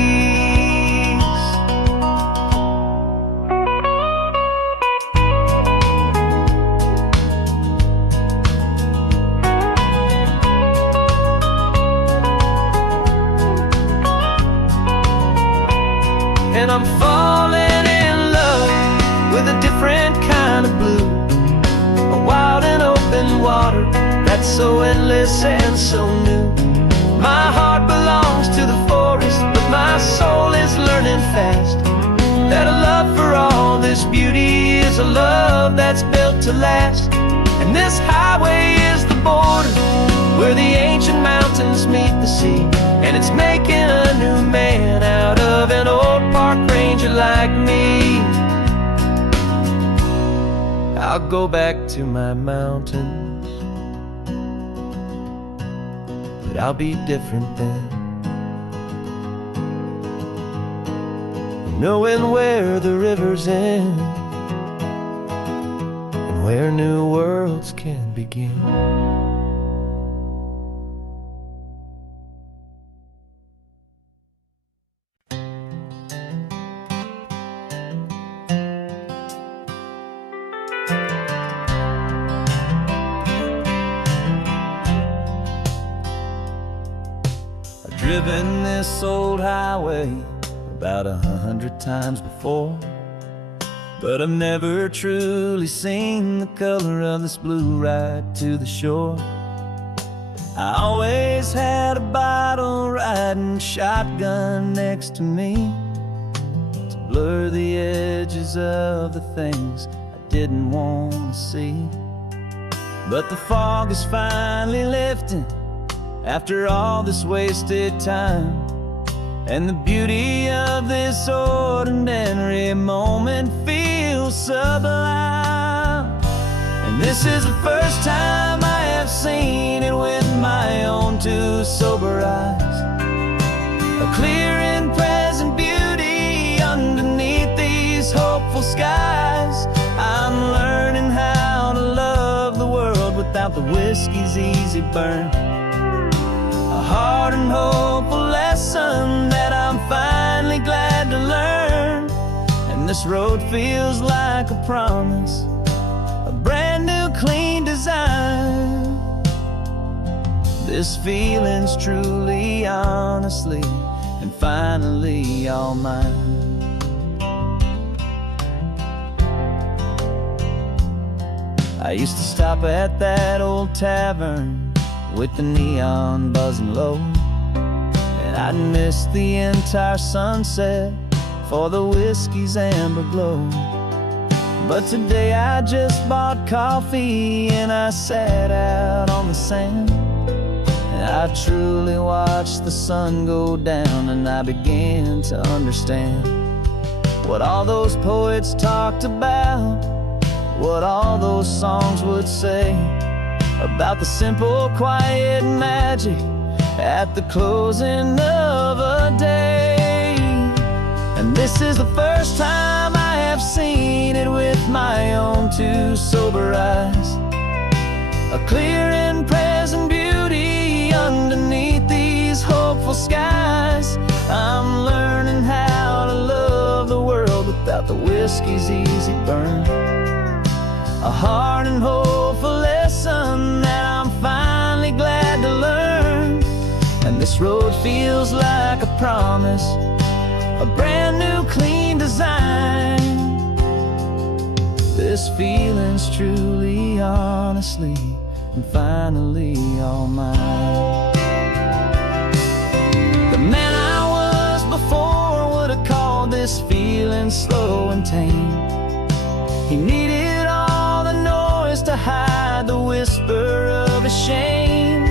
And I'm falling in love with a different kind of blue, a wild and open water that's so endless and so new. My heart belongs to the forest, but my soul is learning fast that a love for all this beauty is a love that's built to last. And And this highway is the border where the ancient mountains meet the sea, and it's making a new man out of an old park ranger like me. I'll go back to my mountains, but I'll be different then, knowing where the rivers end and where new worlds can begin. I've driven this old highway about 100 times before, but I've never truly seen the color of this blue ride to the shore. I always had a bottle riding shotgun next to me to blur the edges of the things I didn't want to see. But the fog is finally lifting after all this wasted time, and the beauty of this ordinary moment feels sublime. And this is the first time I have seen it with my own two sober eyes, a clear and present beauty underneath these hopeful skies. I'm learning how to love the world without the whiskey's easy burn, a hard and hopeful lesson that I'm finally glad to learn. And this road feels like a promise, a brand new clean design. This feeling's truly, honestly, and finally all mine. I used to stop at that old tavern with the neon buzzing low, and I'd miss the entire sunset for the whiskey's amber glow. But today I just bought coffee and I sat out on the sand, and I truly watched the sun go down, and I began to understand what all those poets talked about, what all those songs would say about the simple, quiet magic at the closing of a day. And this is the first time I have seen it with my own two sober eyes, a clear and present beauty underneath these hopeful skies. I'm learning how to love the world without the whiskey's easy burn, a hard and hopeful lesson that I'm finally glad to learn. And this road feels like a promise, a brand new clean design. This feeling's truly, honestly, and finally all mine. The man I was before would have called this feeling slow and tame. He needed all the noise to hide the whisper of his shame,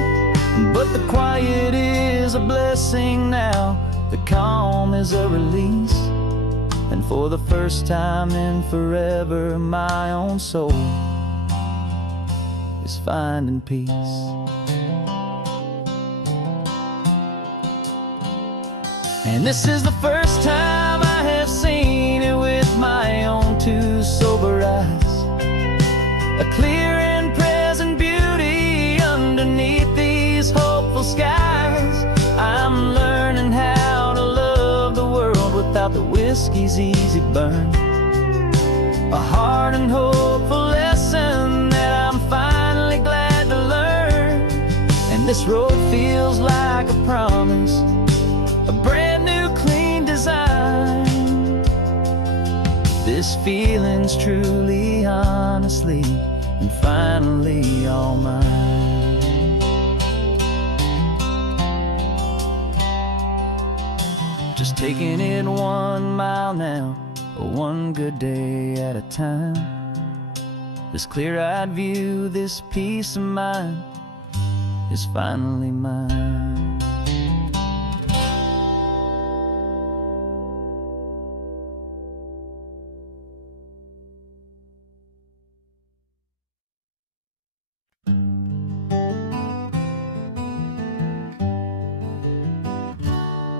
but the quiet is a blessing now, the calm is a release, and for the first time in forever my own soul is finding peace. And this is the first time I have seen it with my own two sober eyes, a clear and present beauty underneath these hopeful skies. I'm learning how to love the world without the whiskey's easy burn, a hard and hopeful lesson that I'm finally glad to learn. And this road feels like a promise, a brand new clean design. This feeling's truly, honestly, and finally all mine. Just taking it 1 mile now, one good day at a time. This clear-eyed view, this peace of mind is finally mine.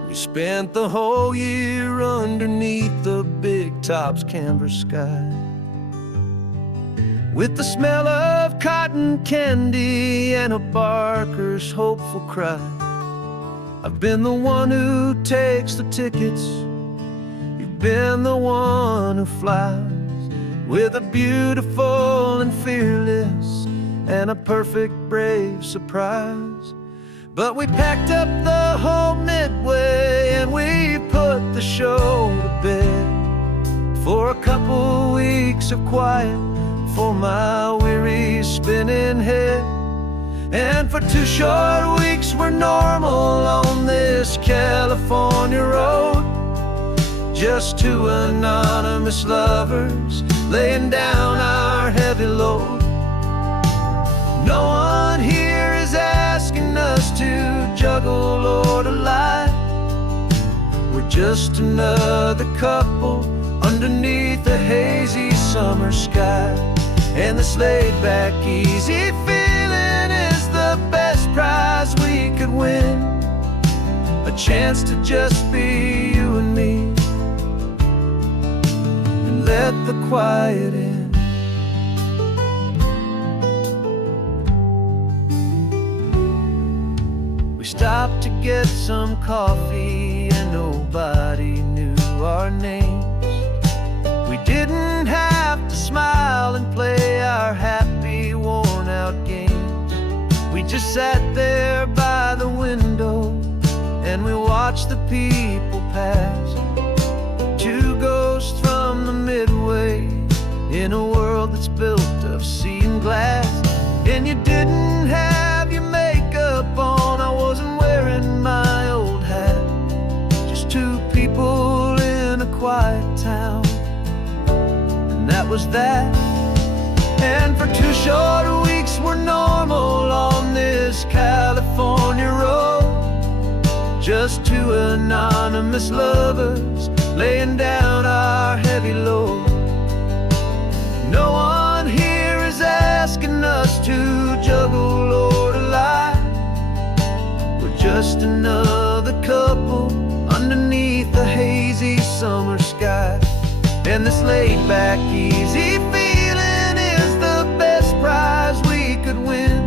We spent the whole year underneath the big top's canvas sky, with the smell of cotton candy and a barker's hopeful cry. I've been the one who takes the tickets, you've been the one who flies, with a beautiful and fearless and a perfect brave surprise. But we packed up the whole Midway and we put the show to bed for a couple weeks of quiet for my weary spinning head. And for 2 short weeks we're normal on this California road, just 2 anonymous lovers laying down our heavy load. No one here is asking us to juggle or to lie. We're just another couple underneath a hazy summer sky. And this laid-back, easy feeling is the best prize we could win, a chance to just be you and me, and let the quiet in. We stopped to get some coffee and nobody knew our names. We didn't have to smile and play our happy, worn-out games. We just sat there by the window and we watched the people pass. 2 ghosts from the Midway in a world that's built of sea and glass. And you didn't have your makeup on, I wasn't wearing my old hat. Just 2 people in a quiet town, and that was that. And for 2 short weeks we're normal on this California road, just 2 anonymous lovers laying down our heavy load. No one here is asking us to juggle or to lie. We're just another couple underneath the hazy summer sky. And this laid-back, easy feeling is the best prize we could win,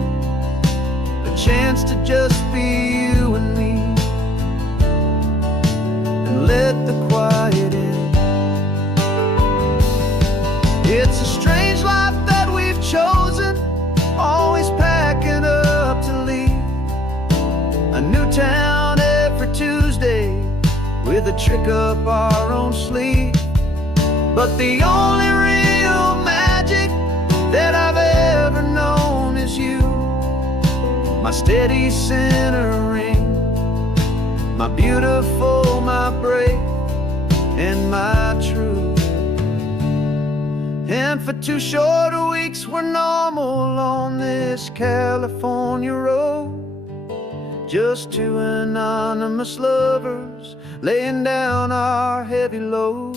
a chance to just be you and me, and let the quiet in. It's a strange life that we've chosen, always packing up to leave a new town every Tuesday with a trick up our own sleeve. But the only real magic that I've ever known is you, my steady centering, my beautiful, my brave, and my true. And for 2 short weeks we're normal on this California road, just 2 anonymous lovers laying down our heavy load.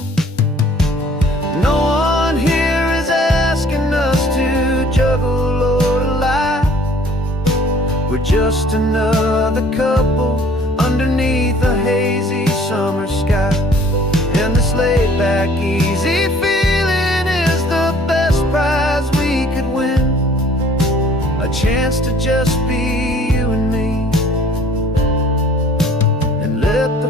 No one here is asking us to juggle or to lie. We're just another couple underneath a hazy summer sky. And this laid-back, easy feeling is the best prize we could win, a chance to just be you and me, and let the